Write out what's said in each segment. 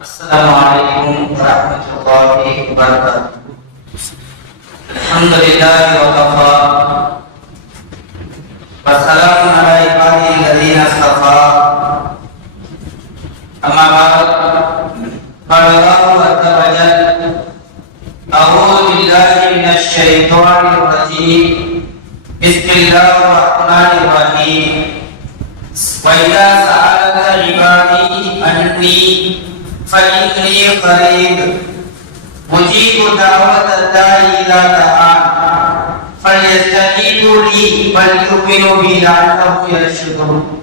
Assalamualaikum warahmatullahi wabarakatuh. Alhamdulillah wa kafa. Wassalamu ala ibadihi alladziina istafa. Amma ba'd. Qala Allahu azza wa jalla. A'udzu billahi minasy syaithanir rajim. Bismillahir rahmanir rahim. Wa idza sa'alaka ibadi anni فإني قريب أجيب دعوة الداعي إذا دعان فليستجيبوا لي وليؤمنوا بي لعلهم يرشدون.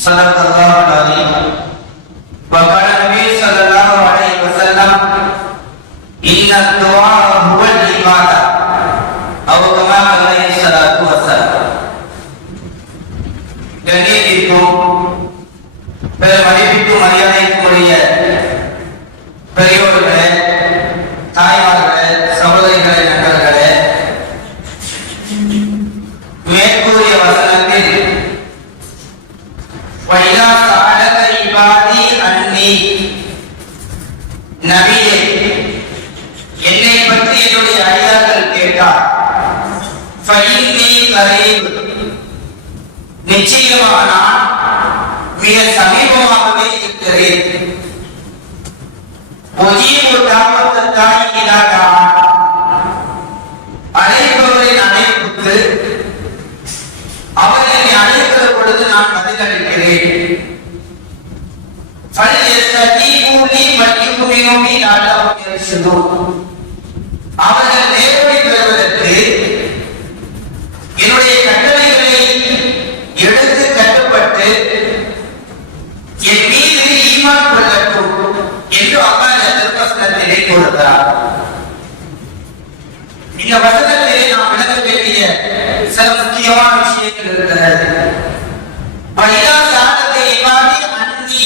صدق الله العظيم. وقال النبي صلى الله عليه وسلم إن الدعاء هو العبادة أو كما قال عليه الصلاة والسلام. கண்ணியத்திற்கும் பெருமதிப்பிற்கும் மரியாதைக்குரிய பெரியோர்களே, தாய்மார்களே, சகோதரிகளே, நண்பர்களே, மேற்கூறிய வசனத்தில் வைதா சஅலக இபாதி அன்னி, நபியே என்னை பற்றி என்னுடைய அடியார்கள் கேட்டார், ஃபஇன்னி கரீப், நிச்சயமாக நான் மிக சமீபமாகவே இருக்கிறேன். அழைப்பவரின் அழைப்புக்கு அவர் என்னை அழைக்கிற பொழுது நான் பதிலளிக்கிறேன். அவர்கள் நேர்வழி பெறுவதற்கு என்னுடைய கட்டளைகளை எடுத்து கட்டுப்பட்டு என் மீது ஈமான் கொள்ளட்டும் என்று அல்லாஹ் திருவசனத்திலே கூறுகிறார். இந்த வசனத்திலே நாம் விளக்க வேண்டிய சில முக்கியமான விஷயங்கள் இருக்கிறது. வைதா சஅலக இபாதி அன்னி,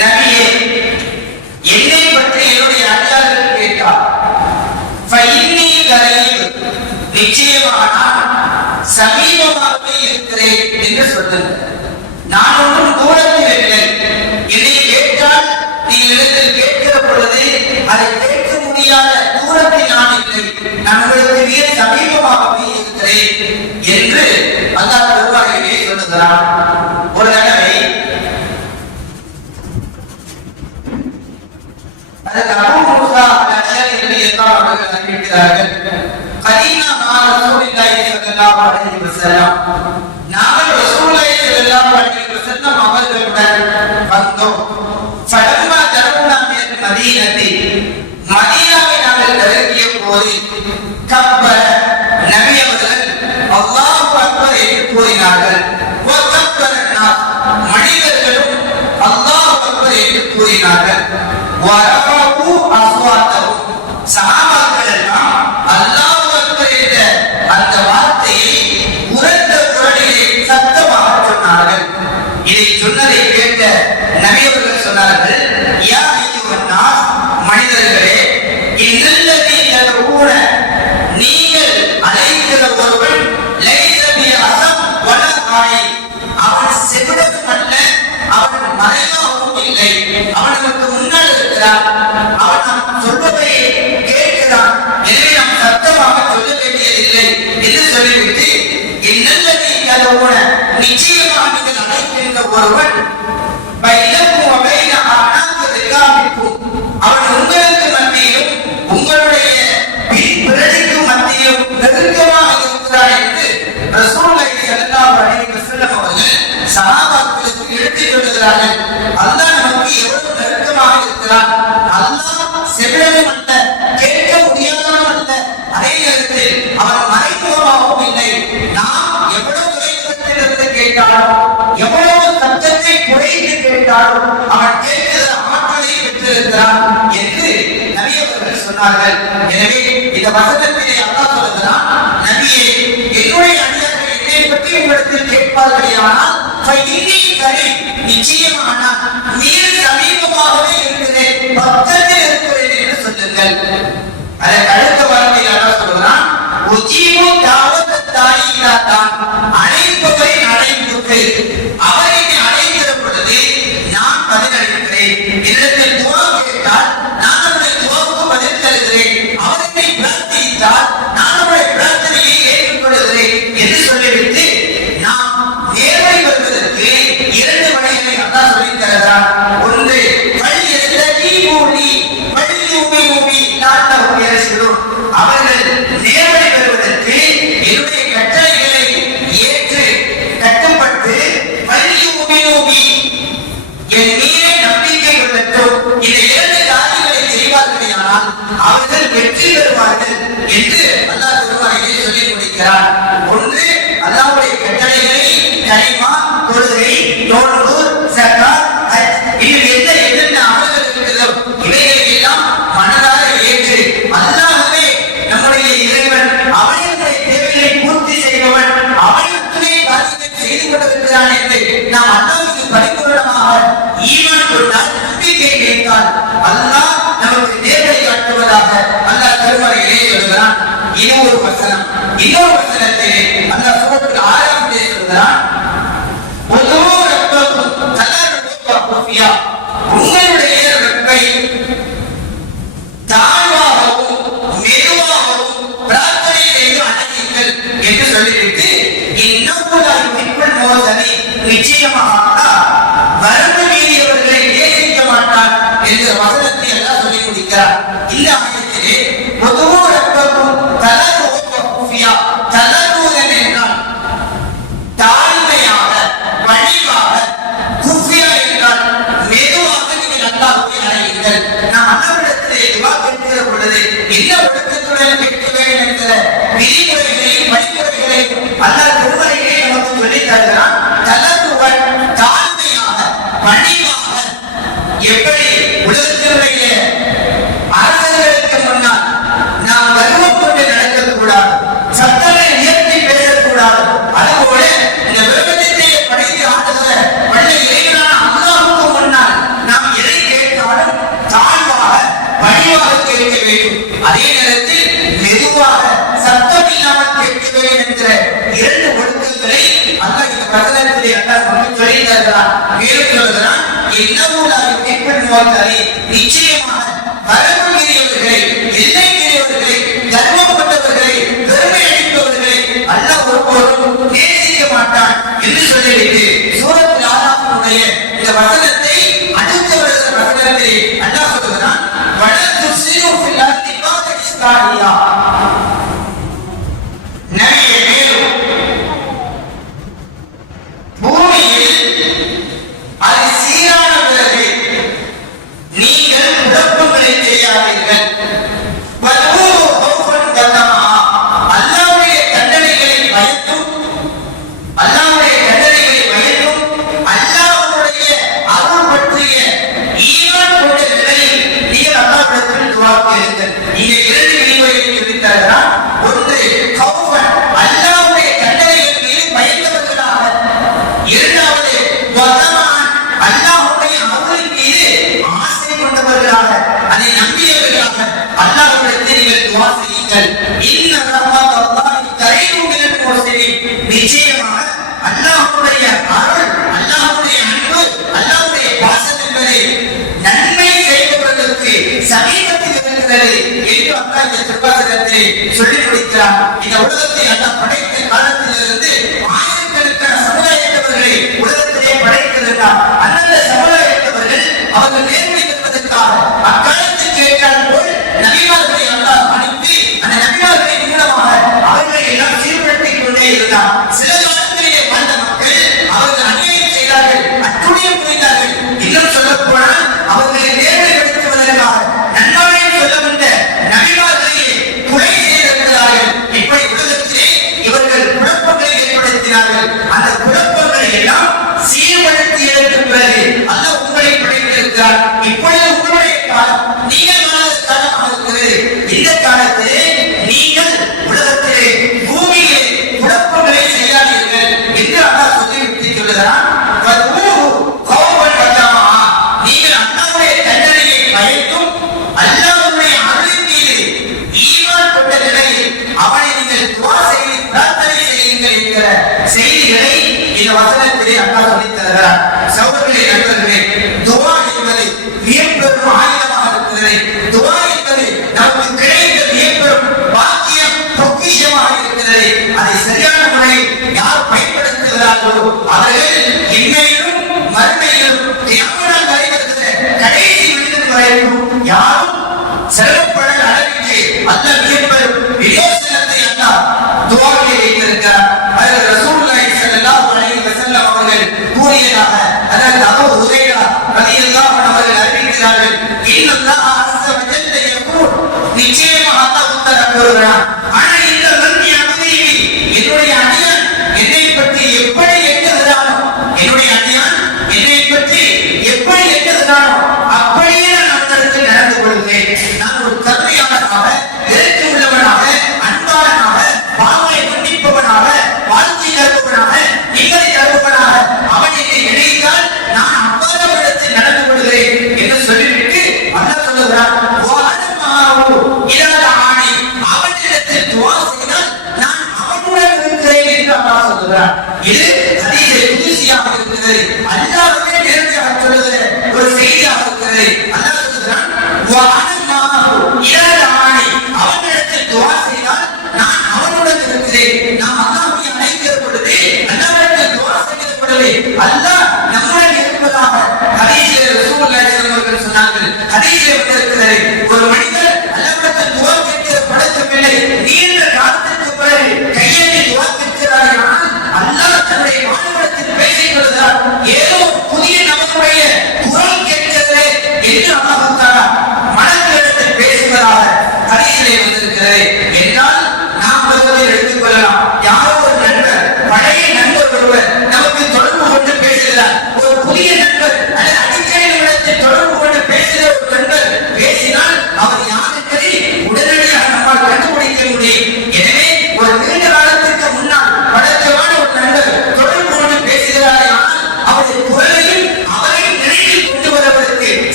நபியே என்னை பற்றி என்னுடைய அடியார்கள் கேட்டார், ஃபஇன்னி கரீப், நிச்சயமாக நான் சமீபமாகவே இருக்கிறேன் என்று சொல்லுங்கள். நான் ஒன்றும் தூரத்தில் இல்லை. இதை கேட்டால் நீங்களிடத்தில் கேட்கிற பொழுது அதை கேட்க முடியாத தூரத்தில் நான் இல்லை, நான் உங்களுக்கு மிக சமீபமாகவே இருக்கிறேன் என்று அல்லாஹ் திருமறையிலே சொல்லுகிறான். ஒரு தடவை அதற்கு அபூ மூஸா அல்-அஷ்அரி ரலியல்லாஹு அன்ஹு அறிவிக்கிறார்கள், கதீனா மா ரசூலுல்லாஹி ஸல்லல்லாஹு அலைஹி வஸல்லம், நாங்கள் ரசூலுல்லாஹி ஸல்லல்லாஹு அலைஹி வஸல்லம் அவர்களுடன் வந்தோம். ஃபலம்மா தரவுனா மின் மதீனத்தி, மதீனாவை நாங்கள் நெருங்கிய போது கப்பர, நபி அவர்கள் அல்லாஹு அக்பர் என்று கூறினார்கள். வ கப்பர நாஸ், மனிதர்களும் அல்லாஹு அக்பர் என்று கூறினார்கள். வ ரஃபு அஸ்வாத்தஹும், சஹாபாக்கள் எல்லாம் அல்லாஹு அக்பர் என்ற அந்த வார்த்தையை உரத்த குரலிலே சத்தமாக சொன்னார்கள். இதை சொன்னதை கேட்ட நபி அவர்கள் சொன்னார்கள், யா அய்யுஹன் நாஸ், மனிதர்களே, இன்னல்லதி ததுஊன, நீங்கள் அழைக்கிற ஒருவன் லைஸ பி அஸம் வலா ஆயி, அவன் செவிடனும் அல்ல, அவன் மறைவாகவும் இல்லை, அவன் நமக்கு முன்னால் இருக்கிறான், அவன் நாம் சொல்வதை கேட்கிறான், எனவே நாம் சத்தமாக சொல்ல வேண்டியதில்லை என்று சொல்லிவிட்டு, இன்னல்லதி ததுஊன, நிச்சயமாக நீங்கள் அழைக்கின்ற ஒருவன் பைனக்கும் வ பைன அனாக்கு ரிகாபிக்கும், அவன் உங்களுக்கு மத்தியிலும் உங்களுடைய பிறடிக்கு மத்தியிலும் நெருக்கமாக இருக்கிறான் என்று ரசூலுல்லாஹி ஸல்லல்லாஹு அலைஹி வஸல்லம் அவர்கள் சஹாபாக்களுக்கு எடுத்துச் சொல்லுகிறார்கள். அல்லாஹ் நமக்கு எவ்வளவு நெருக்கமாக இருக்கிறான். அல்லாஹ் செவிடனும் அல்ல, கேட்க முடியாதவனும் அல்ல, அதே நேரத்தில் அவன் மறைமுகமாகவும் இல்லை. நாம் எவ்வளவு தொலைதூரத்திலிருந்து கேட்டாலும், எவ்வளவு சத்தத்தை குறைத்து கேட்டாலும் அவன் கேட்கிற ஆற்றலை பெற்றிருக்கிறான் என்று நபி அவர்கள் சொன்னார்கள். எனவே இந்த வசனத்திலே அல்லாஹ் சொல்கிறான், நபியே என்னுடைய அடியார்கள் என்னை பற்றி உங்களிடத்தில் கேட்பார்களேயானால் ஃபஇன்னி கரீப், நிச்சயமாக நான் மிக சமீபமாகவே இருக்கிறேன், பக்கத்தில் இருக்கிறேன் என்று சொல்லுங்கள். அதற்கு அடுத்த வார்த்தையில் அல்லாஹ் சொல்கிறான், உஜீபு தாவத் தாயி இலா தான், அழைப்பவரின் அழைப்புக்கு அவர் என்னை அழைக்கிற பொழுது நான் பதிலளிக்கிறேன். என் மீதே நம்பிக்கை கொள்ளட்டும். இந்த இரண்டு காரியங்களை செய்வார்களேயானால் அவர்கள் வெற்றி பெறுவார்கள் என்று அல்லாஹ் திருமறையிலே சொல்லி முடிக்கிறார். ஒன்று, அல்லாஹ்வுடைய கட்டளைகளை கலிமா, தொழுகை, நோன்பு, ஸகாத், ஹஜ் இதில் என்னென்ன அமல்கள் இருக்கிறதோ இவைகளை எல்லாம் மனதார ஏற்று அல்லாஹ்வே நம்முடைய இறைவன், அவனுடைய தேவைகளை பூர்த்தி செய்பவன், அவனுக்குள்ளே காரியத்தை செய்து கொண்டிருக்கிறான் என்று நாம் அல்லாஹ்வுக்கு பரிபூரணமாக ஈமான் கொண்டால், நம்பிக்கை வைத்தால் அல்லாஹ் நமக்கு தேவை காட்டுவதாக அல்லாஹ் திருமறையிலே சொல்கிறான். இது ஒரு வசனம். இன்னொரு வசனத்திலே அல்லாஹ் சூரத்துல் ஆறாமிலே சொல்கிறான், உங்களுடைய ரப்பை தாழ்வாகவும் மெதுவாகவும் பிரார்த்தனை செய்து அழையுங்கள் என்று சொல்லிவிட்டு, நிச்சயமாக வரம்பு மீறியவர்களை நேசிக்க மாட்டார் என்ற வசனத்தை எல்லாம் சொல்லி முடிக்கிறார். இந்த ஆயத்திலே தலருவதன் என்றால் தாழ்மையாக, பணிவாக, குஃபியா என்றால் மெதுவாக நீங்கள் அல்லாஹ்வை அழையுங்கள். நாம் அல்லாஹ்விடத்திலே துஆ கேட்கிற பொழுது என்ன ஒழுக்கத்துடன் கேட்க வேண்டும் என்ற விதிமுறைகளையும் வழிமுறைகளையும் அல்லாஹ் திருமறையிலே நமக்கு சொல்லித் தருகிறான். தலருவன், தாழ்மையாக, பணிவாக, எப்படி உலகத்தினுடைய அரசர்களுக்கு முன்னால் நாம் கர்வம் கொண்டு நடக்கக்கூடாது, சத்தங்களை உயர்த்தி பேசக்கூடாது. அதுபோல இந்த உலகத்தை படைத்து ஆண்டுகிற வல்ல இறைவனான அல்லாஹ்வுக்கு முன்னால் நாம் எதை கேட்டாலும் தாழ்வாக, பணிவாக கேட்க வேண்டும். அதே நேரத்தில் மெதுவாக, சத்தம் இல்லாமல் கேட்க வேண்டும் என்கிற இரண்டு ஒழுக்கங்களை அல்லாஹ் இந்த வசனத்திலே அல்லாஹ் நமக்கு சொல்லித் தருகிறான். மேலும் சொல்கிறான், நிச்சயமாக வரம்பு மீறியவர்களை, எல்லை மீறியவர்களை, கர்வம் கொண்டவர்களை, பெருமை அளிப்பவர்களை அல்லாஹ் ஒருபோதும் நேசிக்க மாட்டான் என்று சொல்லிவிட்டு சூரத்துல் ஆறாஃபினுடைய இந்த வசனத்தை அடுத்த வசனத்திலே அல்லாஹ் சொல்கிறான், வலதுஸ்ஸிரு ஃபில் அர்தி பஅத இஸ்லாஹிஹா. நபியே, மேலும் பூமியில் அது சீரான பிறகு நீங்கள் குழப்பங்களை செய்யாதீர்கள். அல்லாஹ்வுடைய கட்டளைகளை பயந்தும், அல்லாஹ்வுடைய கட்டளைகளை பயந்தும், அல்லாஹ்வுடைய அருள் பற்றிய ஈமான் கொண்ட நிலையில் நீங்கள் அல்லாஹ்விடத்தில் துஆ கேளுங்கள். இந்த இரண்டு விதிமுறைகளை சொல்லித் தருகிறான். ஒன்று, கௌஃபன், அல்லாஹ்வுடைய கட்டளைகள் மீது பயந்தவர்களாக. இரண்டாவது, வதமான், அல்லாஹ்வுடைய அருளின் மீது ஆசை கொண்டவர்களாக, அதை நம்பியவர்களாக அல்லாஹ்விடத்தில் நீங்கள் துஆ செய்யுங்கள். இன்ன ரஹ்மத்தல்லாஹி கரீமுன் மினல் முஹ்சினீன். நிச்சயமாக அல்லாஹ்வுடைய அருள், அல்லாஹ்வுடைய அன்பு, அல்லாஹ்வுடைய பாசம் என்பது நன்மை செய்பவர்களுக்கு சமீபத்தில் இருக்கிறது என்று அல்லாஹ் இந்த திருவசனத்தை சொல்லி முடிக்கிறார். இந்த உலகத்தை அல்லாஹ் படைத்த காலத்திலிருந்து ஆயிரக்கணக்கான சமுதாயத்தவர்களை உலகத்திலே படைத்திருந்தார். அந்தந்த சமுதாயத்தவர்கள் அவர்கள் நேர்மை பெறுவதற்காக அக்காலத்துக்கு ஏற்றால் போல் நபிமார்களை அல்லாஹ் அனுப்பி அந்த நபிமார்களின் மூலமாக அவர்களை எல்லாம் சீர்படுத்திக் கொண்டே இருந்தார். சில காலத்திலேயே வாழ்ந்த மக்கள் அவர்கள் அநியாயம் செய்தார்கள், அட்டுழியம் புரிந்தார்கள். இன்னும் சொல்ல போனால் அவர்களை நேர்மைப்படுத்துவதற்காக நன்மாரையும் சொல்ல வந்த நபிமார்களை கொலை செய்திருக்கிறார்கள். இப்படி உலகத்திலே இவர்கள் குழப்பங்களை ஏற்படுத்தினார்கள். அந்த குழப்பங்களை எல்லாம் சீர்படுத்தியதற்கு பிறகு அல்லாஹ் உங்களை படைத்திருக்கிறார். இப்பொழுது உங்களுடைய காலம், நீங்கள் வாழ்ந்த காலம் இருக்கிறது. இந்த காலத்திலே நீங்கள் உலகத்திலே பூமியிலே குழப்பங்களை செய்யாதீர்கள் என்று அல்லாஹ் சொல்லிவிட்டு சொல்லுகிறான். நீங்கள் அல்லாஹ்வுடைய தண்டனையை பயந்தும், அல்லாஹ்வுடைய அருளின் மீது ஈமான் கொண்ட நிலையில் அவனை நீங்கள் துஆ செய்து பிரார்த்தனை செய்யுங்கள் என்கிற செய்திகளை இந்த வசனத்திலே அல்லாஹ் சொல்லித் தருகிறார். சகோதரர்களே, நண்பர்களே, துஆ என்பது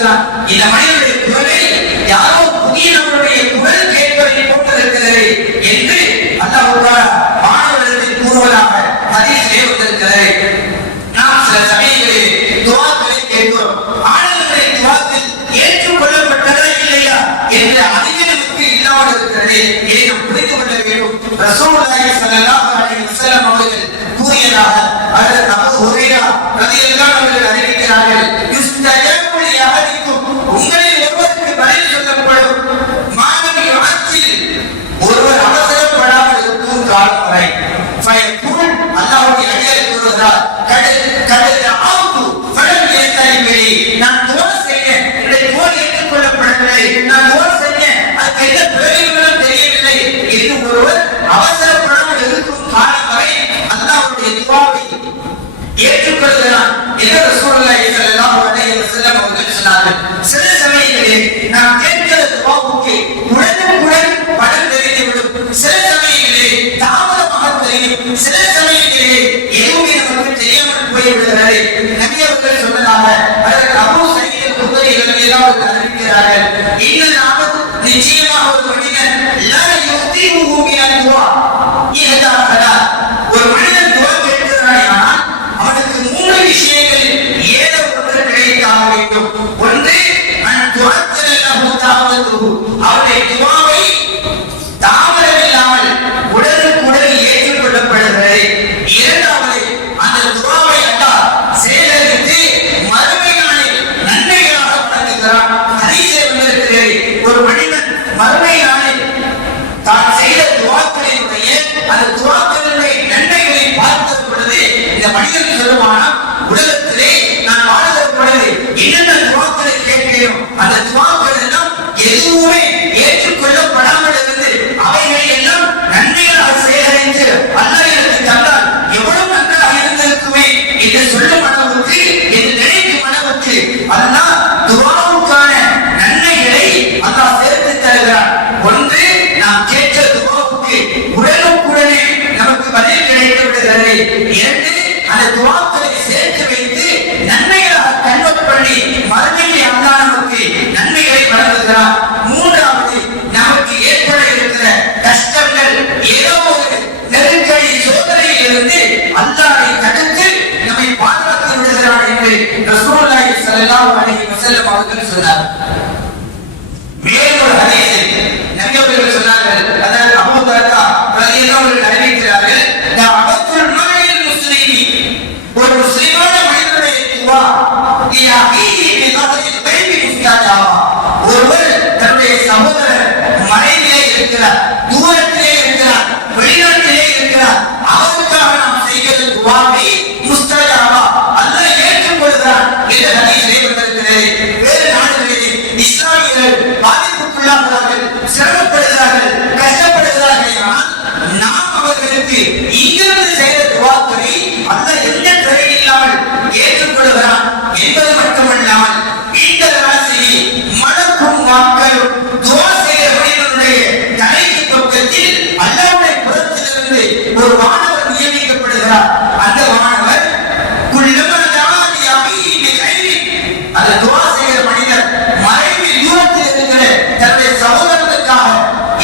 சொல்கிறான், இந்த மனிதனுடைய குரலை யாரோ புதிய நம்மளுடைய குரல் கேட்பதை போட்டிருக்கிறது என்று அல்லாஹ் மாணவர்களுக்கு கூறுவதாக ஹதீஸிலே வந்திருக்கிறது. நாம் சில சமயங்களில் துஆக்களை கேட்கிறோம். ஆனவர்களுடைய துஆக்கள் ஏற்றுக்கொள்ளப்பட்டதா இல்லையா என்ற அறிவிற்கு இல்லாமல் இருக்கிறது. இதை நாம் புரிந்து கொள்ள வேண்டும். ரசூலுல்லாஹி ஸல்லல்லாஹு அலைஹி வஸல்லம் அவர்கள் கூறியதாக ஹஜ்ரத் அபூ ஹுரைரா ரலியல்லாஹு அவர்கள் அறிவிக்கிறார்கள், யுஸ்தஜாபு லி அஹதிக்கும், உங்களில் ஒருவருக்கு பதில் சொல்லப்படும். மானவி ஆட்சியில் ஒருவர் அவசரப்படாமல் இருக்கும் காலம் வரை ஃபயகூல், அல்லாஹ்வுடைய அடியார் கூறுகிறார், கடல் ஆவுது ஃபலம் யஸ்தஜிபி, நான் துஆ செய்ய என்னுடைய துஆ ஏற்றுக்கொள்ளப்படவில்லை, நான் துஆ செய்ய அதுக்கு என்ன பிரயோஜனம் தெரியவில்லை என்று ஒருவர் அவசரப்படாமல் இருக்கும் காலம் வரை அல்லாஹ்வுடைய துஆவை ஏற்றுக்கொள்கிறான் என்று ரசூலுல்லாஹி ஸல்லல்லாஹு அலைஹி வஸல்லம் அவர்கள் சொன்னார்கள். சில சமயங்களில் நாம் கேட்கிற துஆவுக்கு உடனுக்குடன் பலன் தெரிந்துவிடும், சில சமயங்களில் தாமதமாக தெரியும், சில சமயங்களில் எதுவுமே நமக்கு தெரியாமல் போய்விடுகிறது. நபி அவர்கள் சொன்னதாக அதற்கு அபூ சயீத் அல்-குத்ரி ரலியல்லாஹு அன்ஹு அறிவிக்கிறார்கள், இன்னல்லாஹ் நிச்சயமாக ஒரு மனிதன் லா யுக்திஹு மினல் துஆ இஹதா கலா, ஒரு மனிதன் துஆ கேட்கிறானால் அவனுக்கு மூன்று விஷயங்கள் ஏதோ ஒன்று கிடைத்தாக வேண்டும். ஒன்று, அவருடைய துஆவை தாமதமில்லாமல் உடனுக்குடன் ஏற்றுக்கொள்ளப்படுகிறது. இரண்டாவது, அந்த துஆவை அல்லாஹ் சேகரித்து மறுமை நாளில் நன்மைகளாக வழங்குகிறான். ஹதீஸில் வந்திருக்கிறது, ஒரு மனிதன் மறுமை நாளில் தான் செய்த துஆக்களினுடைய அந்த துஆக்களுடைய நன்மைகளை பார்க்கிற பொழுது இந்த மனிதன் சொல்லுவானா, உலகத்திலே நான் வாழ்கிற பொழுது என்னென்ன துஆக்களை கேட்கிறோம் அந்த துஆக்கள் எல்லாம் எதுவுமே ஏற்றுக்கொள்ளப்படாமல் இருந்து அவைகளை எல்லாம் நன்மைகளாக சேகரித்து அல்லாஹ் எனக்கு தந்தால் எவ்வளவு நன்றாக இருந்திருக்குமே என்று சொல்லும் அளவுக்கு, என்று நினைக்கும் அளவுக்கு அல்லாஹ் துஆவுக்கான நன்மைகளை அல்லாஹ் சேர்த்து தருகிறார். ஒன்று, நாம் கேட்ட துஆவுக்கு உடனுக்குடனே நமக்கு பதில் கிடைத்து விடுகிறது. இரண்டு, அந்த துஆக்களை சேர்த்து வைத்து நன்மைகளாக கன்வெர்ட் பண்ணி மறுமையில் அல்லாஹ் நமக்கு நன்மைகளை வழங்குகிறார். மூன்றாவது, நமக்கு ஏற்பட இருக்கிற கஷ்டங்கள், ஏதோ ஒரு நெருக்கடி சோதனையில் இருந்து அல்லாஹ்வை தடுத்து நம்மை பாதுகாத்து விடுகிறார் என்று ரசூலுல்லாஹி ஸல்லல்லாஹு அலைஹி வஸல்லம் அவர்கள் சொன்னார். வேறொரு ஹதீஸில் நபி அவர்கள் சொன்னார்கள், அதாவது அபூ தர்தா ரலியல்லாஹு அன்ஹு அறிவிக்கிறார்கள், தஅவத்துல் மர்இல் முஸ்லிமி, ஒரு முஸ்லிமான மனிதனுடைய துஆ லிஅஹீஹி பி கத்ரில் கைபி முஸ்தஜாபா, ஒருவர் தன்னுடைய சகோதரர் மறைவிலே இருக்கிறார், தூரத்திலே இருக்கிறார், வெளிநாட்டிலே இருக்கிறார், அவருக்காக நாம் செய்கிற துஆவை முஸ்தஜாபா அல்லாஹ் ஏற்றுக்கொள்கிறார் என்ற ஹதீஸிலே வந்திருக்கிறது. வேறு நாடுகளில் இஸ்லாமியர்கள் பாதிப்புக்குள்ளாகிறார்கள், சிரமப்படுகிறார்கள், கஷ்டப்படுகிறார்கள். நாம் அவர்களுக்கு இங்கிருந்து செய்த துஆக்களை அல்லாஹ் எந்த குறை இல்லாமல் ஏற்றுக்கொள்கிறான் என்பது மட்டுமல்லாமல், இந்த ராசியில் மலக்கும் மக்களும் துஆ செய்கிற மனிதனுடைய தலைக்கு பக்கத்தில் அல்லாஹ்வுடைய புறத்திலிருந்து ஒரு வானவர் நியமிக்கப்படுகிறார். அந்த வானவர் குல்லமா தாதி அபீஹி பிகைரி, அந்த துஆ செய்கிற மனிதர் மறைவில் தூரத்தில் இருக்கிற தன்னுடைய சகோதரனுக்காக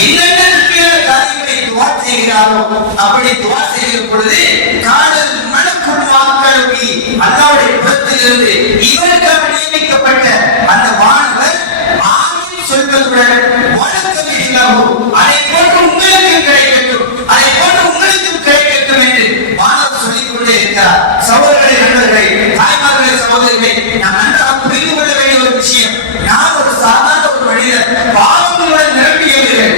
என்னென்ன நன்மையான காரியங்களை துஆ செய்கிறாரோ அப்படி துஆ செய்கிற பொழுது காதல் மலக்கும் மக்களுக்கு அல்லாஹ்வுடைய புறத்திலிருந்து இவருக்காக நியமிக்கப்பட்ட அந்த வானவர் ஆமீன் சொல்வதுடன் வணக்கம் இல்லாமோ அதை போன்று உங்களுக்கு கிடைக்கட்டும், அதை போன்று உங்களுக்கும் கிடைக்கட்டும் என்று வானவர் சொல்லிக் கொண்டே இருக்கிறார். சகோதரர்களே, நண்பர்களே, தாய்மார்களே, சகோதரிகளே, நாம் நன்றாக புரிந்து கொள்ள வேண்டிய ஒரு விஷயம், நான் ஒரு சாதாரண ஒரு மனிதர், பாவங்களுடன் நிரம்பியவர்கள்,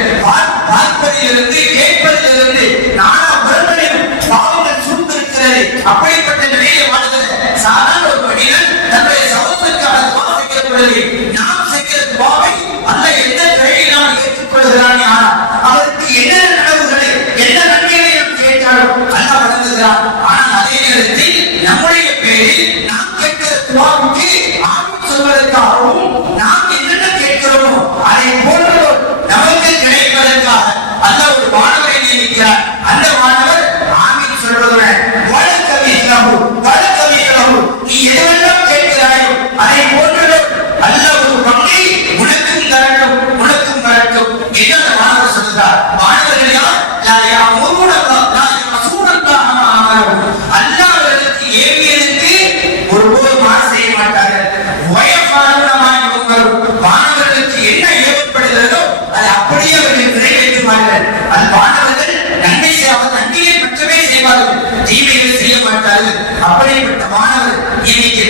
பார்ப்பதிலிருந்து கேட்பதிலிருந்து நானா புறங்களிலும் பாவங்கள் சூழ்ந்திருக்கிறது. அப்படிப்பட்ட நிலையை வாழ்கிற சாதாரண ஒரு மனிதன் தன்னுடைய சகோதரருக்காக துஆ செய்கிற பொழுது நாம் செய்கிற துஆவை அல்லாஹ் எந்த நிலையில் நாம் ஏற்றுக்கொள்கிறானே ஆனால்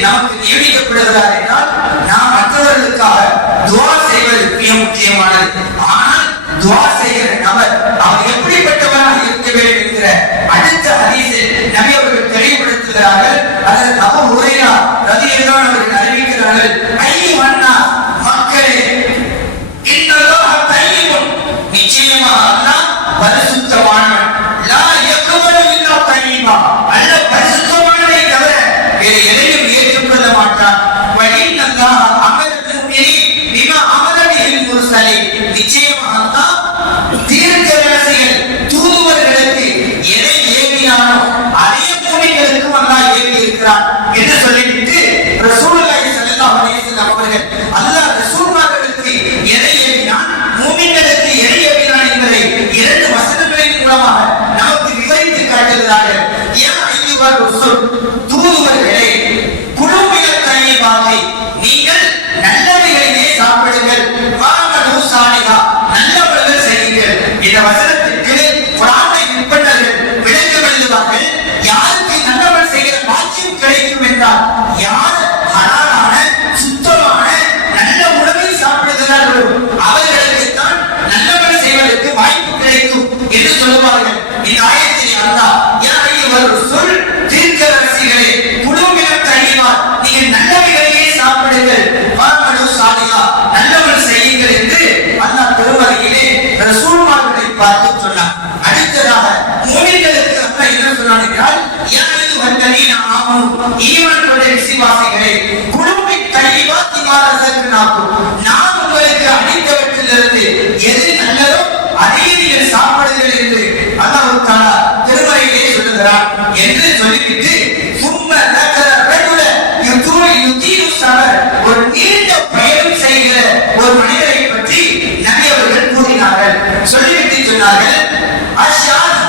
நமக்கு நியமிக்கப்படுகிறார் என்றால் நாம் மற்றவர்களுக்காக துஆ செய்வது மிக முக்கியமானது. ஆனால் துஆ செய்கிற நபர் அவர் எப்படிப்பட்டவராக இருக்க வேண்டும் என்கிற அடுத்த ஹதீஸில் நபி அவர்கள் தெளிவுபடுத்துகிறார்கள். அதற்கு அபூ ஹுரைரா ரலியல்லாஹு அன்ஹு அவர்கள் அறிவிக்கிறார்கள், ஐயுஹன்னா மக்களே, இன்னல்லாஹ தய்யிபுன், நிச்சயமாக அல்லாஹ் பரிசுத்தமானவன், லா யக்பலு இல்லா தய்யிபா, அல்லாஹ் பரிசுத்தமானதை தவிர வேறு எதையும் ஏற்றுக்கொள்ள மாட்டான். வ இன்னல்லாஹ அமரல் முஃமினீன் பிமா அமர பிஹில் முர்ஸலீன், நிச்சயமாக அல்லாஹ் தீர்க்கதரிசிகள் தூதுவர்களுக்கு எதை ஏவினானோ அதே மூமின்களுக்கும் அல்லாஹ் ஏவி இருக்கிறான் என்று சொல்லிவிட்டு ரசூலுல்லாஹி ஸல்லல்லாஹு அலைஹி வஸல்லம் அவர்கள் அல்லாஹ் ரசூலுல்லாஹ்களுக்கு எதை ஏவினான், மூமின்களுக்கு எதை ஏவினான் என்பதை இரண்டு வசனங்களின் மூலமாக நமக்கு விவரித்து காட்டுகிறார்கள். யா அய்யுஹர் ரசூல், தூதுவர்களே, குலு மினத் தய்யிபாத்தி, நீங்கள் நல்லவைகளிலே சாப்பிடுங்கள், வஅமலு ஸாலிஹா, நல்லவர்கள் செய்யுங்கள். இந்த வசனத்திற்கு குர்ஆனை விற்பனர்கள் விளக்கம் எழுதுவார்கள். யாருக்கு நல்லவர்கள் செய்கிற பாக்கியம் கிடைக்கும் என்றால், யார் ஹலாலான சுத்தமான நல்ல உணவை சாப்பிடுகிறார்களோ அவர்களுக்கு தான் நல்லவர்கள் செய்வதற்கு வாய்ப்பு கிடைக்கும் என்று சொல்லுவார்கள். இந்த ஆயத்தில் அல்லாஹ் யா அய்யுஹர் ரசூல், தீர்க்கதரிசிகளே, குலு மினத் தய்யிபாத், நீங்கள் நல்லவைகளையே சாப்பிடுங்கள், வஅமலு ஸாலிஹா, நல்லவர்கள் செய்யுங்கள் என்று அல்லாஹ் திருமறையிலே ரசூல்மார்களை பார்த்து சொன்னார். அடுத்ததாக மூமின்களுக்கு அல்லாஹ் என்ன சொன்னான் என்றால், யா அய்யுஹல்லதீன ஆமனு, ஈமான் கொண்ட விசுவாசிகளே, குலு மினத் தய்யிபாத்தி மா ரஸக்னாக்கும், நான் உங்களுக்கு அளித்தவற்றிலிருந்து எது நல்லதோ அதை நீங்கள் சாப்பிடுங்கள் என்று அல்லாஹ் தஆலா திருமறையிலே சொல்லுகிறார் என்று சொல்லிவிட்டு சும்ம தக்கர ரஜுல யுதீரு ஸபர், ஒரு நீண்ட பயணம் செய்கிற ஒரு மனிதரை பற்றி நபி அவர்கள் கூறினார்கள். சொல்லிவிட்டு சொன்னார்கள், அஷ்ஷாத்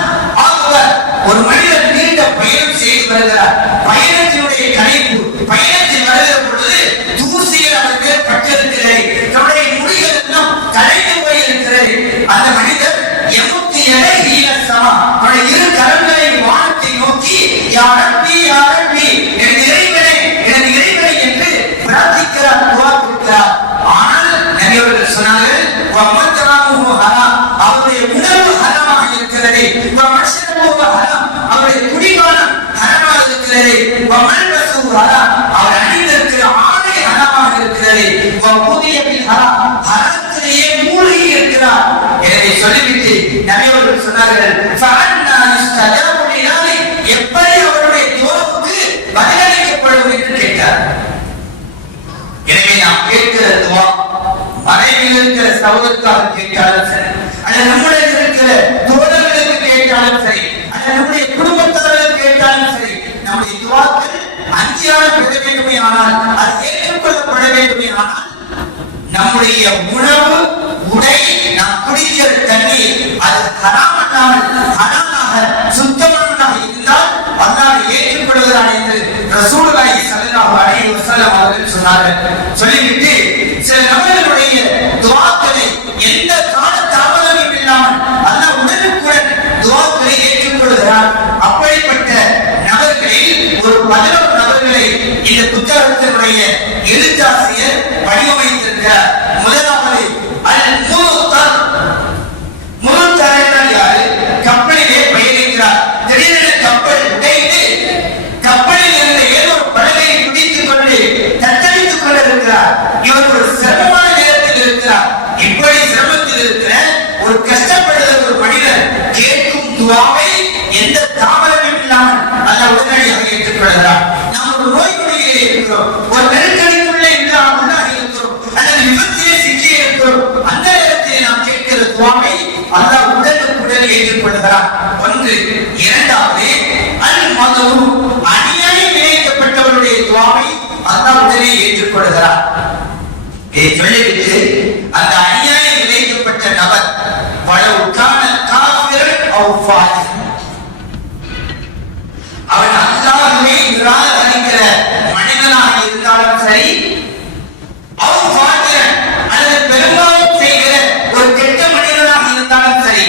அக்பர், ஒரு மனிதர் நீண்ட பயணம் செய்து வருகிறார். பயணத்தினுடைய களைப்பு, பயணத்தில் வருகிற பொழுது தூசிகள் அவர் மேல் பட்டிருக்கிறது, தன்னுடைய முடிகள் எல்லாம் களைந்து போயிருக்கிறது. அந்த மனிதர் எமுத்தி இலைஹி இலஸ்ஸமா, தன்னுடைய இரு கரங்களை வானத்தை நோக்கி யா ரப்பி யா ரப்பி, எனது இறைவனே எனது இறைவனே என்று பிரார்த்திக்கிறார், துஆ கொடுக்கிறார். ஆனால் நபி அவர்கள் சொன்னார்கள், வ மத்ரமுஹு ஹராம், அவருடைய உணவு ஹராமாக இருக்கிறது, வ மஷ்ரபுஹு ஹராம், அவருடைய குடிபானம் ஹராமாக இருக்கிறது, வ மல்பஸுஹு ஹராம், அவர் அணிந்திருக்கிற ஆடை ஹராமாக இருக்கிறது, வ ஊதிய பில் ஹராம், ஹராத்திலேயே மூழ்கி இருக்கிறார். எனவே சொல்லிவிட்டு நபி அவர்கள் சொன்னார்கள், ஃபஅன்னா யுஸ்தஜாபு லிஹாதி, எப்படி அவருடைய துஆவுக்கு பதிலளிக்கப்படும் என்று கேட்டார். எனவே நாம் கேட்கிற துஆ மனைவியில் இருக்கிற சகோதரருக்காக கேட்டாலும் சரி, அல்லது நம்முடைய இருக்கிற தோழர்களுக்கு கேட்டாலும் சரி, அல்லது நம்முடைய குடும்பத்தார்களுக்கு கேட்டாலும் சரி, நம்முடைய துஆக்கள் அங்கீகாரப்பட வேண்டுமே ஆனால், அது ஏற்றுக்கொள்ளப்பட வேண்டுமே ஆனால், நம்முடைய உணவு, உடை, நாம் குடிக்கிற தண்ணீர் அது ஹராம் அல்லாமல் ஹலாலாக சுத்தமானதாக இருந்தால் அல்லாஹ் ஏற்றுக்கொள்கிறான் என்று ரசூலுல்லாஹி ஸல்லல்லாஹு அலைஹி வஸல்லம் அவர்கள் சொன்னார்கள். சொல்லிவிட்டு சில நபர்களுடைய துஆக்களை எந்த கால தாமதமும் இல்லாமல் அல்லாஹ் உடனுக்குடன் துஆக்களை ஏற்றுக்கொள்கிறான். அப்படிப்பட்ட நபர்களில் ஒரு 11 நபர்களை இந்த புத்தகத்தினுடைய எழுத்தாசிரியர் வடிவமைத்திருக்கிறார். முதலாவது அல் முருத்தர். முருத்தர் என்றால் யாரு? கப்பலிலே பயணிக்கிறார். திடீரென கப்பல் உடைந்து கப்பலில் இருந்த ஏதோ ஒரு படகை பிடித்துக் கொண்டு தத்தளித்துக் கொண்டிருக்கிறார். இவர் ஒரு சிரமமான நேரத்தில் இருக்கிறார். இப்படி சிரமத்தில் இருக்கிற ஒரு கஷ்டப்படுகிற ஒரு மனிதர் கேட்கும் துஆவை எந்த தாமதமும் இல்லாமல் அல்லாஹ் உடனடியாக ஏற்றுக்கொள்கிறார். நாம் ஒரு நோய் நொடியிலே இருக்கிறோம், ஒரு நெருக்கடிக்குள்ளே உள்ளாகி இருக்கிறோம், அல்லது விபத்திலே சிக்கி இருக்கிறோம். அந்த நேரத்தில் நாம் கேட்கிற துஆவை அல்லாஹ் உடனுக்குடன் ஏற்றுக்கொள்கிறார். ஒன்று. இரண்டாவது, அல் மதுலூம், அநியாயம் இழைக்கப்பட்டவருடைய துஆவை அல்லாஹ் உடனே ஏற்றுக்கொள்கிறார். இதை சொல்லிவிட்டு அந்த அநியாயம் இழைக்கப்பட்ட நபர் வலவு கான காஃபிரன் அவ் ஃபாஜிர், அவன் அல்லாஹ்வை நிராகரிக்கிற மனிதனாக இருந்தாலும் சரி, அவ் ஃபாஜிரன் அல்லது பெரும்பாவம் செய்கிற ஒரு கெட்ட மனிதனாக இருந்தாலும் சரி,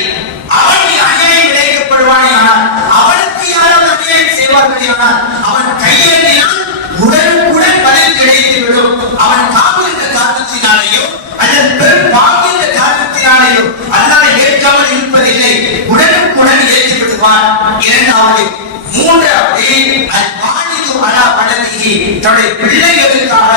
அவன் அநியாயம் இழைக்கப்படுவானே ஆனால், அவனுக்கு யாரும் அநியாயம் செய்வார்களே ஆனால், அவன் கையெழுத்தினால் உடனுக்குடன் வேண்டி தன்னுடைய பிள்ளைகளுக்காக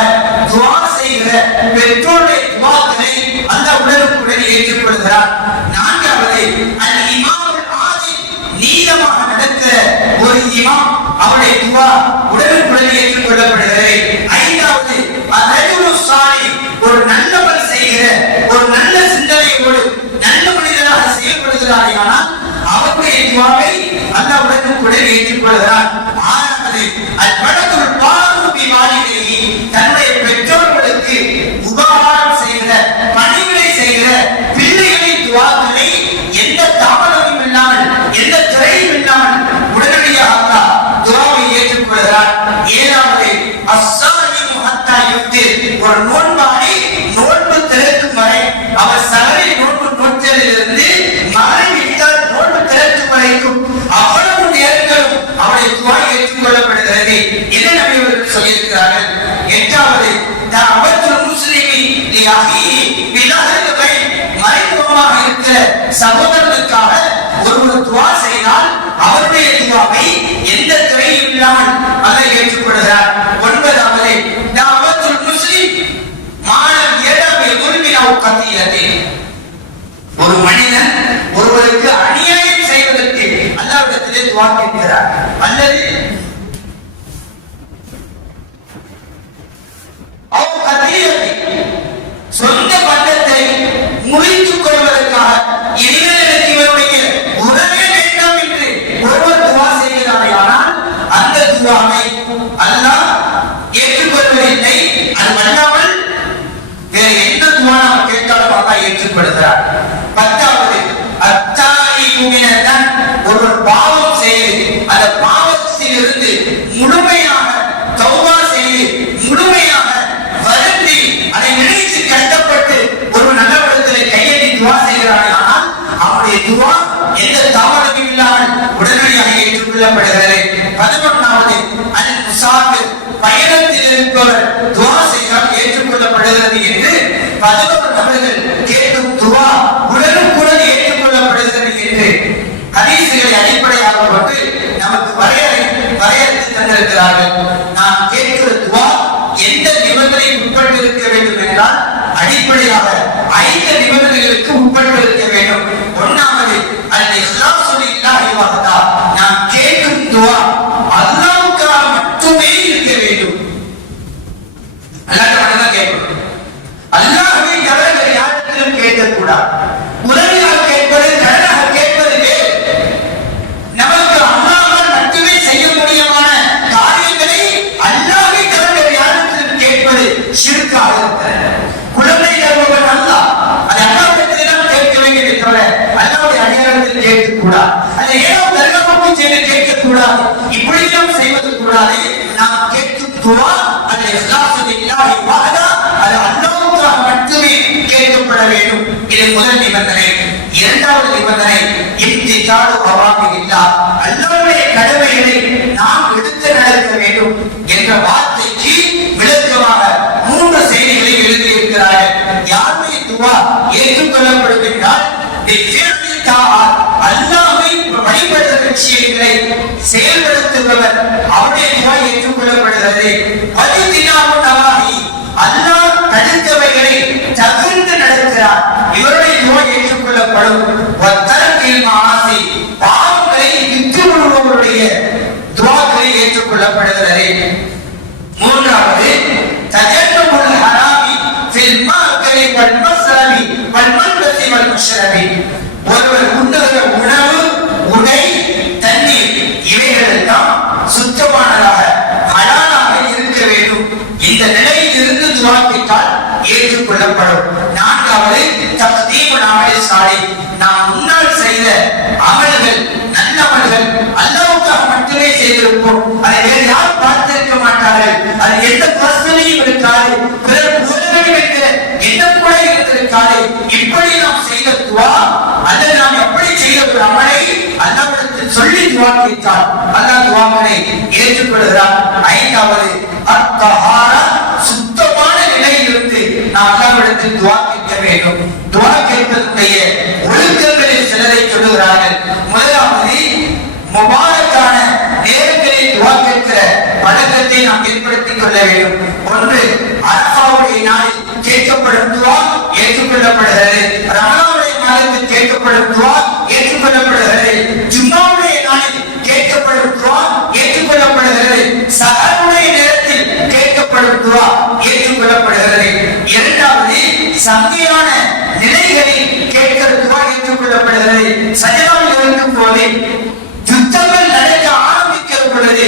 துஆ செய்கிற பெற்றோருடைய துஆக்களை அல்லாஹ் உடனுக்குடன் ஏற்றுக்கொள்கிறார். நான்காவது அல் இமாமுல் ஆதில், நீதமாக நடக்கிற ஒரு இமாம், அவருடைய துஆ உடனுக்குடன் ஏற்றுக்கொள்ளப்படுகிறது. ஐந்தாவது அர்-ரஜுலு ஸாலிஹ், ஒரு நல்லவர் செய்கிற ஒரு நல்ல சிந்தனையோடு நல்ல மனிதனாக செயல்படுகிறார், அவருடைய துஆவை அல்லாஹ் உடனுக்குடன் ஏற்றுக்கொள்கிறார். ஆறாவது அல்-வலதுல் பாரு பிவாலிதைஹி, தன்னுடைய பெற்றோர்களுக்கு உபகாரம் செய்கிற பணிவிடை செய்கிற பிள்ளைகளின் துஆக்களை எந்த தாமதமும் இல்லாமல் எந்த திரையும் இல்லாமல் உடனடியாக அல்லாஹ் துஆவை ஏற்றுக்கொள்கிறார். ஏழாவது அஸ்ஸாலிமு ஹத்தா யுஃப்திர், ஒரு நோன்பாளி நோன்பு திறக்கும் வரை அவர் சகலை நோன்பு நோற்றலிலிருந்து மறைவிட்டால் நோன்பு திறக்கும் வரைக்கும் அவ்வளவு நேரங்களும் அவருடைய துஆ ஏற்றுக்கொள்ளப்படுகிறது என நபி அவர்கள் சொல்லியிருக்கிறார்கள். எட்டாவது தஅவத்துல் முஸ்லிமி லிஅஹீஹி பிலஹரில் கைப், மறைமுகமாக இருக்கிற சகோதரனுக்காக ஒருவர் துஆ செய்தால் அவருடைய துஆவை எந்த திரையும் இல்லாமல் அல்லாஹ் ஏற்றுக்கொள்கிறார். ஒன்பதாவது தஅவத்துல் முஸ்லிம் மாலம் யதபி குல்மின் அவ் கத்தியத்தின், ஒரு மனிதன் ஒருவருக்கு அநியாயம் செய்வதற்கு அல்லாஹ்விடத்திலே துஆ கேட்கிறார், அல்லது அவ் கத்தியத்தின் சொந்த பந்தத்தை முறித்துக் கொள்வதற்காக இறைவனுக்கு இவருடைய உறவே வேண்டாம் என்று ஒருவர் துஆ செய்கிறாரானால் அந்த துஆவை அல்லாஹ் ஏற்றுக்கொள்வதில்லை. அது அல்லாமல் வேறு எந்த துஆ நாம் கேட்டாலும் அல்லாஹ் ஏற்றுக்கொள்கிறார். பத்தாவது அத்தாயிபு மினதன், ஒருவர் பாவம் செய்து அந்த பாவத்தில் இருந்து முழுமையாக தௌபா செய்து முழுமையாக வருந்தி அதை நினைத்து கஷ்டப்பட்டு ஒரு நல்லவரிடத்திலே கையெழுத்தி துஆ செய்கிறானால் அவருடைய துஆ எந்த தாமதமும் இல்லாமல் உடனடியாக ஏற்றுக்கொள்ளப்படுகிறது. 11வது அல் முசாஃபிர், பயணத்தில் இருப்பவர் துஆ செய்தால் ஏற்றுக்கொள்ளப்படுகிறது என்று 11 நபர்கள் கேட்கும் துஆ உடனுக்குடன் ஏற்றுக்கொள்ளப்படுகிறது என்று ஹதீஸ்களை அடிப்படையாக கொண்டு நமக்கு வரையறுத்து தந்திருக்கிறார்கள். நாம் கேட்கிற துஆ எந்த நிபந்தனைக்கு உட்பட்டு இருக்க வேண்டும் என்றால் அடிப்படையாக 5 நிபந்தனைகளுக்கு உட்பட்டு இருக்க வேண்டும். ஒன்றாவது அல் இக்லாஸு லில்லாஹி வஹதா, நாம் கேட்கும் துஆ அல்லாஹ்வுக்காக மட்டுமே இருக்க வேண்டும். அல்லாஹ்வுக்காக தான் கேட்கணும். அல்லாஹ்வை தவிர வேறு யாரிடத்திலும் கேட்கக்கூடாது. உதவியாக கேட்பது கடனாக கேட்பது வேறு. நமக்கு அல்லாஹ்வால் மட்டுமே செய்ய முடியுமான காரியங்களை அல்லாஹ்வை தவிர வேறு யாரிடத்திலும் கேட்பது ஷிர்காக இருக்கிறது. குழந்தை தருபவன் அல்லாஹ், அது அல்லாஹ்விடத்தில் தான் கேட்க வேண்டியதை தவிர அல்லாஹ்வுடைய அடியாரிடத்தில் கேட்கக்கூடாது. அதை ஏதோ தர்கமுக்கு சென்று கேட்கக்கூடாது. இப்படியெல்லாம் செய்வது கூடாது. நாம் கேட்கும் துஆ அது இக்லாஸு லில்லாஹி வஹதா, அது அல்லாஹ்வுக்காக மட்டுமே கேட்கப்பட வேண்டும். இது முதல் நிபந்தனை. இரண்டாவது நிபந்தனை இம்திசாலு அவாமிரில்லாஹ், அல்லாஹ்வுடைய கடமைகளை நாம் எடுத்து நடக்க வேண்டும் என்ற வார்த்தைக்கு விளக்கமாக 3 செய்திகளை எழுதியிருக்கிறார்கள். யாருடைய துஆ ஏற்றுக்கொள்ளப்படும் என்றால் அல்லாஹ்வை வழிபடுகிற விஷயங்களை செயல்படுத்துபவர், அவருடைய துஆ ஏற்றுக்கொள்ளப்படுகிறது. வலிதினாவு நவாஹி, அல்லாஹ் தடுத்தவைகளை தவிர்த்து நடக்கிறார், இவருடைய துஆ ஏற்றுக்கொள்ளப்படும். வத்தரக்கில் மாசி, பாவங்களை விட்டுவிடுபவருடைய துஆக்களை ஏற்றுக்கொள்ளப்படுகிறது. மூன்றாவது தஜன்னுபுல் ஹராமி ஃபில் மாக்கலி வல் மஸ்ரபி வல் மல்பசி வல் மஷ்ரபி, ஒருவர் உண்ணுகிற உணவு, உடை, தண்ணீர் இவைகளெல்லாம் சுத்தமானதாக ஹலாலாக இருக்க வேண்டும். இந்த நிலையில் இருந்து துஆ கேட்டால் ஏற்றுக்கொள்ளப்படும். நான்காவது தக்தீமுல் அமலி சாலிஹ், நாம் முன்னால் செய்த அமல்கள், நல்ல அமல்கள் அல்லாஹ்வுக்காக மட்டுமே செய்திருப்போம். அதை வேறு யாரும் பார்த்திருக்க மாட்டார்கள். அது எந்த பிரச்சனையும் இருக்காது, பிறர் உதவி என்கிற எண்ணம் கூட இருந்திருக்காது. இப்படி நாம் செய்த துஆ அல்லது நாம் எப்படி செய்த ஒரு அமலை அல்லாஹ்விடத்தில் சொல்லி துஆ கேட்டால் அல்லாஹ் துஆவை ஏற்றுக்கொள்கிறார். ஐந்தாவது அத்தஹாரா, சுத்தமான நிலையிலிருந்து நாம் அல்லாஹ்விடத்தில் துஆ கேட்க வேண்டும். துஆ கேட்பதற்குரிய ஒழுக்கங்களில் சிலரை சொல்லுகிறார்கள். முதலாவது முபாரக்கான நேரங்களில் துஆ கேட்கிற வழக்கத்தை நாம் ஏற்படுத்திக் கொள்ள வேண்டும். ஒன்று, அரபாவுடைய நாளில் கேட்கப்படும் துஆ ஏற்றுக்கொள்ளப்படுகிறது. ரமலானுடைய மாதத்தில் கேட்கப்படும் துஆ ஏற்றுக்கொள்ளப்படுகிறது. ஜும்மாவுடைய நாளில் கேட்கப்படும் துஆ ஏற்றுக்கொள்ளப்படுகிறது. சஹருடைய நேரத்தில் கேட்கப்படும் துஆ ஏற்றுக்கொள்ளப்படுகிறது. இரண்டாவது, சங்கையான நிலைகளில் கேட்கிற துஆ ஏற்றுக்கொள்ளப்படுகிறது. சஜதாவில் இருக்கும் போது, யுத்தங்கள் நடக்க ஆரம்பிக்கிற பொழுது,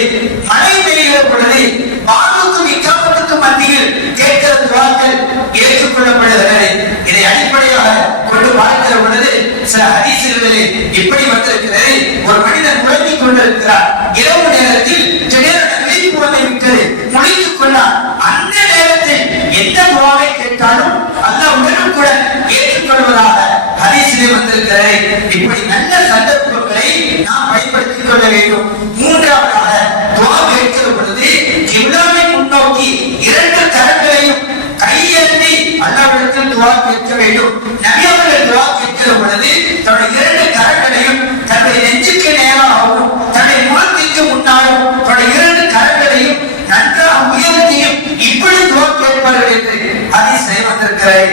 மழை பெய்கிற பொழுது, பாங்குக்கும் இக்காமத்துக்கும் மத்தியில் கேட்கிற துஆக்கள் ஏற்றுக்கொள்ளப்படுகிறது. இதை அடிப்படையாக கொண்டு பார்க்கிற பொழுது சில ஹதீஸ்களிலே இப்படி வந்திருக்கிறது. ஒரு மனிதன் முழங்கிக் கொண்டிருக்கிறார். இரவு நேரத்தில் திடீரென விழிப்பு வந்து விட்டது. முழித்துக் கொண்டார். அந்த நேரத்தில் எந்த துஆவை கேட்டாலும் அல்லாஹ் உடனுக்குடன் ஏற்றுக்கொள்வதாக ஹதீஸிலே வந்திருக்கிறது. இப்படி நல்ல சந்தர்ப்பங்களை நாம் பயன்படுத்திக் கொள்ள வேண்டும். மூன்றாவதாக, துஆ கேட்கிற பொழுது கிப்லாவை முன்னோக்கி இரண்டு கரங்களையும் கையேந்தி அல்லாஹ்விடத்தில் துஆ கேட்க வேண்டும். நபி அவர்கள் துஆ கேட்கிற பொழுது தன்னுடைய இரண்டு கரங்களையும் தன்னுடைய நெஞ்சுக்கு நேராகவும் தன்னுடைய முகத்திற்கு முன்னாலும் தன்னுடைய இரண்டு கரங்களையும் நன்றாக உயர்த்தியும் இப்படி துஆ கேட்பார்கள் என்று ஹதீஸிலே வந்திருக்கிறது.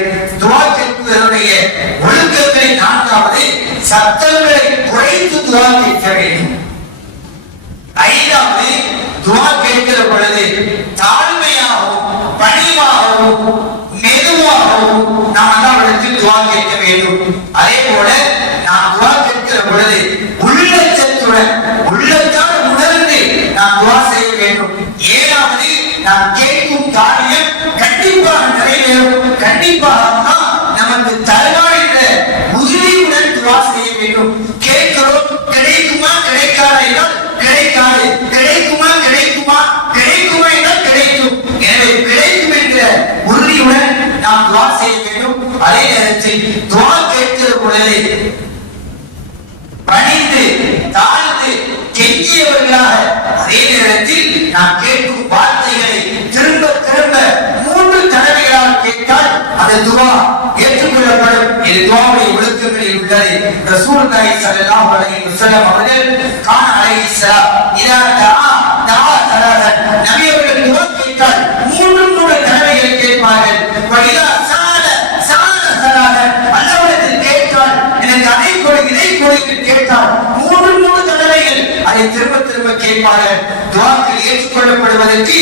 துஆ கேட்பதனுடைய ஒழுக்கங்களில் நான்காவது, சத்தங்களை குறைத்து துஆ கேட்க வேண்டும். ஐந்தாவது, துஆ கேட்கிற பொழுது தாழ்மையாகவும் பணிவாகவும் மெதுவாகவும் நாம் அல்லாஹ்விடத்தில் துஆ கேட்க வேண்டும். அதே போல நாம் துஆ கேட்கிற பொழுது உள்ளச்சத்துடன் உள்ளத்தால் உணர்ந்து நாம் துஆ செய்ய வேண்டும். ஏழாவது, நாம் கேட்கும் காரியம் கண்டிப்பாக நிறைவேறும். கண்டிப்பாக நமக்கு தருவார் என்ற உறுதியுடன் துஆ செய்ய வேண்டும். கேட்கிறோம், கிடைக்குமா கிடைக்காதா என்றால் கிடைக்காது, கிடைக்குமா கிடைக்குமா கிடைக்குமா என்றால் கிடைக்கும். எனவே கிடைக்கும் என்ற உறுதியுடன் நாம் துஆ செய்ய வேண்டும். அதே நேரத்தில் துஆ கேட்கிற பொழுது பணிந்து தாழ்ந்து கெஞ்சியவர்களாக, அதே நேரத்தில் நாம் கேட்கும் வார்த்தைகளை திரும்ப திரும்ப 3 தடவைகளால் கேட்டால் அந்த துஆ ஏற்றுக்கொள்ளப்படும். இது துஆவுடைய ஒழுக்கங்களில் உள்ளது. ரசூலுல்லாஹி ஸல்லல்லாஹு அலைஹி வஸல்லம் அவர்கள் கான அலைஹிஸ்ஸலாம் இதா தஆ தலாதன், நபி அவர்கள் துஆ கேட்டால் 3 தடவைகள் கேட்பார்கள். வஇதா ஸால ஸலாதன், அல்லாஹ்விடத்தில் கேட்டால் எனக்கு அதை கொடு இதை கொடு என்று கேட்டால் 3 தடவைகள் அதை திரும்ப திரும்ப கேட்பார்கள். துஆக்கள் ஏற்றுக்கொள்ளப்படுவதற்கு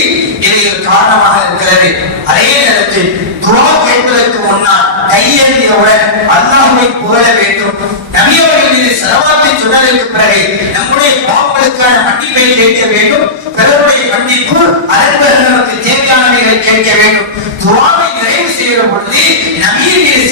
இது ஒரு காரணமாக இருக்கிறது. அதே நேரத்தில் துஆ கேட்பதற்கு முன்னால் கையேந்தியவுடன் அல்லாஹ்வை புகழ வேண்டும். நபி அவர்கள் மீது ஸலவாத்தை சொன்னதற்கு பிறகு நம்முடைய பாவங்களுக்கான மன்னிப்பை கேட்க வேண்டும். பிறருடைய மன்னிப்பு, அதன் பிறகு நமக்கு தேவையானவைகளை கேட்க வேண்டும். துஆவை நிறைவு செய்கிற பொழுது நபியின் மீது